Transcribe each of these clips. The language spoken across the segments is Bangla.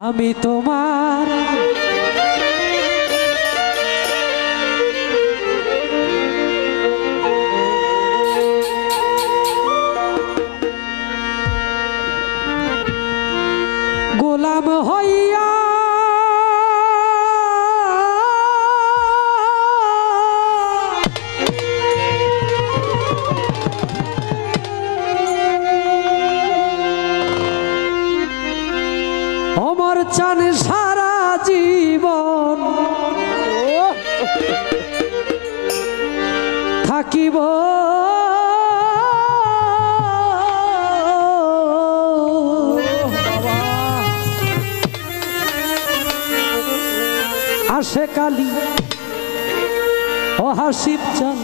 আমি তোমার গোলাম হইয়া অমর চান সারা জীবন থাকিব আসে কালী ও হাসিব চান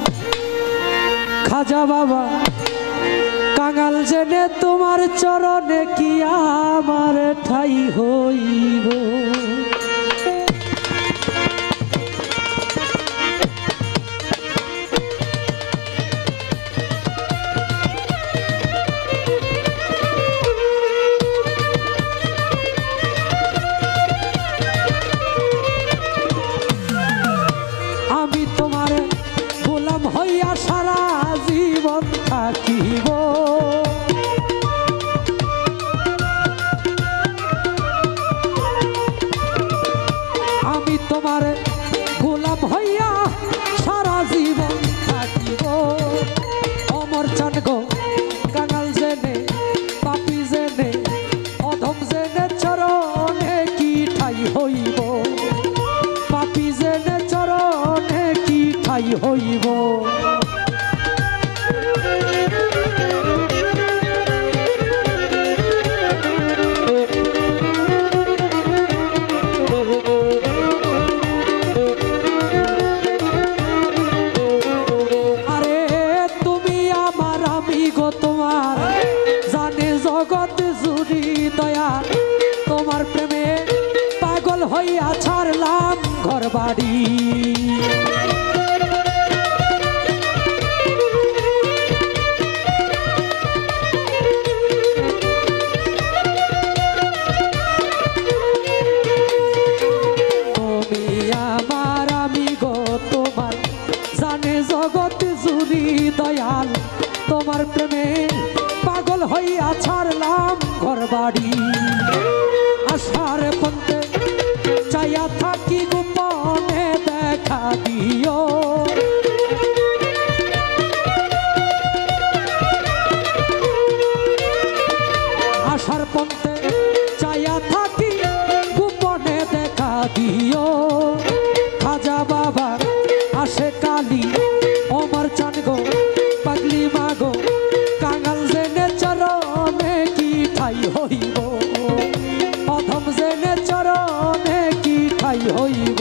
খাজা বাবা কাঙাল জেনে তোমার চরণে কি আমার ঠাই হইব আমি তোমার গোলাম হইয়া সারা জীবন থাকিব আমি তোমার গোলাম হইয়া সারা জীবন থাকিব অমর চান গো কাঙাল জেনে পাপী জেনে অধম জেনে চরণে কি ঠাই হইব পাপী জেনে চরণে কি ঠাই হইব তোমার প্রেমে পাগল হইয়া ছাড়লাম ঘর বাড়ি তুমি আমার আমি গো তোমার জানে জগৎ জুড়ি দয়াল তোমার প্রেমে পাগল হইয়া ছাড়লাম ঘর বাড়ি আশার পন্থে চাইয়া থাকি গোপনে দেখা দিও আশার পন্থে চাইয়া থাকি গোপনে দেখা দিও খাজা বাবা আসে কালী অমর চান গো পাগলি মাগো কাঙাল জেনে চরণে কি ঠাই হইব অধম জেনে চরণে কি ঠাই হইব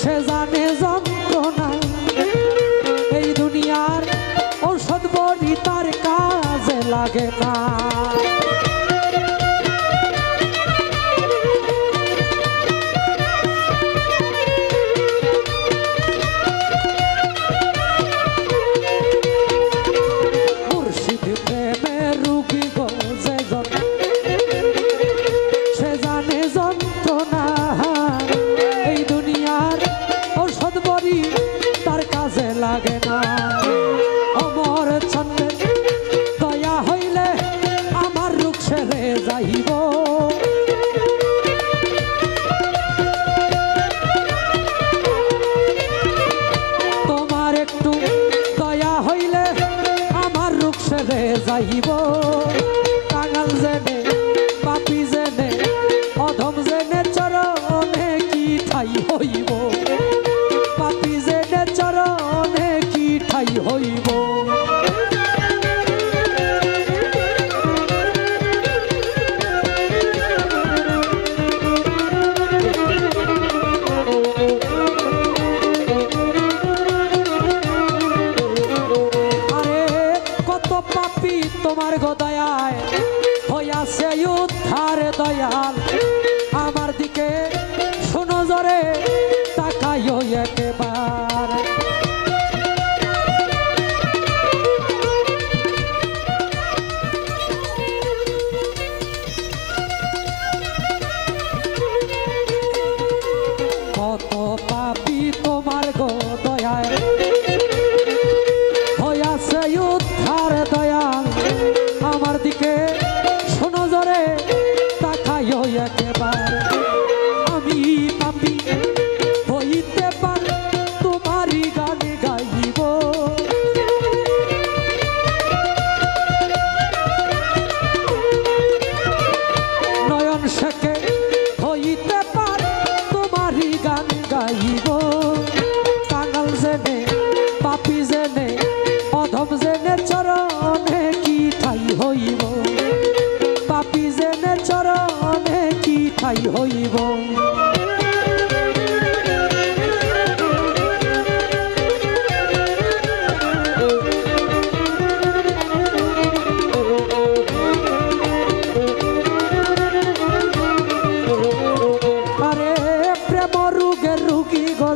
সে জানে যন্ত্রণা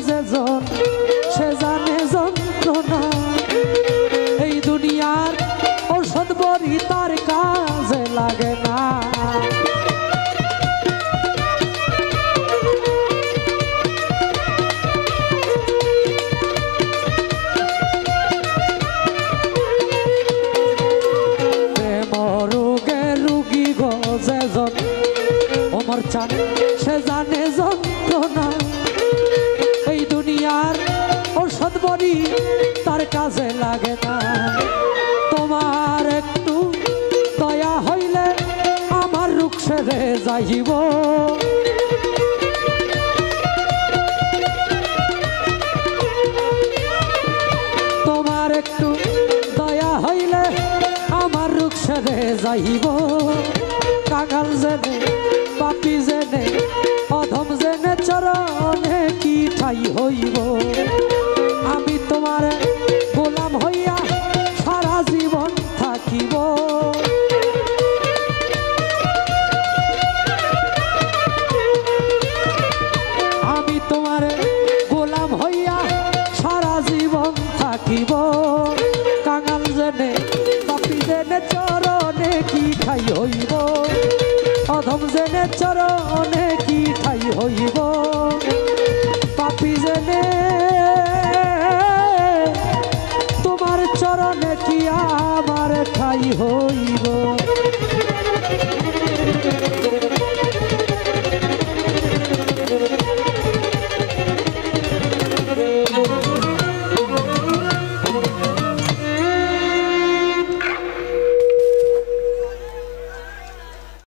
যেজন সে জানে যন্ত্রণা এই দুনিয়ার ঔষধ বড়ি তার কাজে লাগে না ওমর চান সে জানে যন্ত্রণা এই দুনিয়ার ঔষধ বড়ি তার কাজে লাগে না তোমার একটু দয়া হইলে আমার রূপ সেরে যাইব তোমার একটু দয়া হইলে আমার রূপ সেরে যাইব কাঙাল জেনে পাপি জেনে অধম জেনে চরণে কি ঠাই হইব